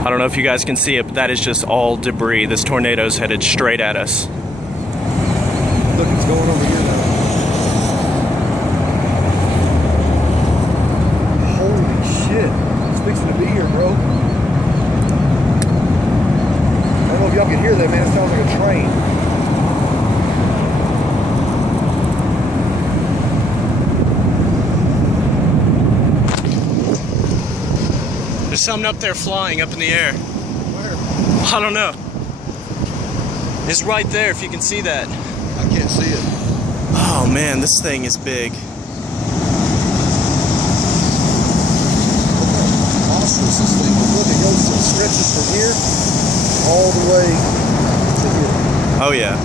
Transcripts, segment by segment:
I don't know if you guys can see it, but that is just all debris. This tornado's headed straight at us. Look, it's going over here now. Holy shit. It's fixing to be here, bro. I don't know if y'all can hear that, man. It sounds like a train. There's something up there flying up in the air. Where? I don't know. It's right there if you can see that. I can't see it. Oh man, this thing is big. Monstrous this thing. Look, it goes, it stretches from here all the way to here. Oh yeah.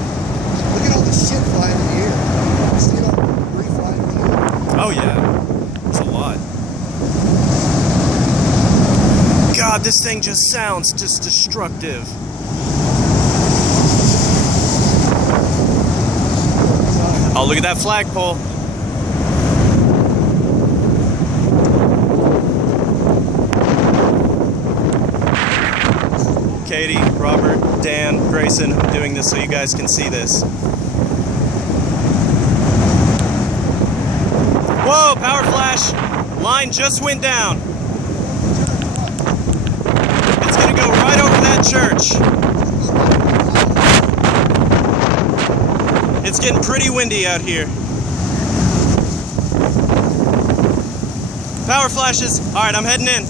Look at all this shit flying in the air. You see all the debris flying in the air? Oh yeah. It's a lot. God, this thing just sounds just destructive. Oh, look at that flagpole. Katie, Robert, Dan, Grayson, I'm doing this so you guys can see this. Whoa, power flash. Line just went down. It's gonna go right over that church. It's getting pretty windy out here. Power flashes. All right, I'm heading in.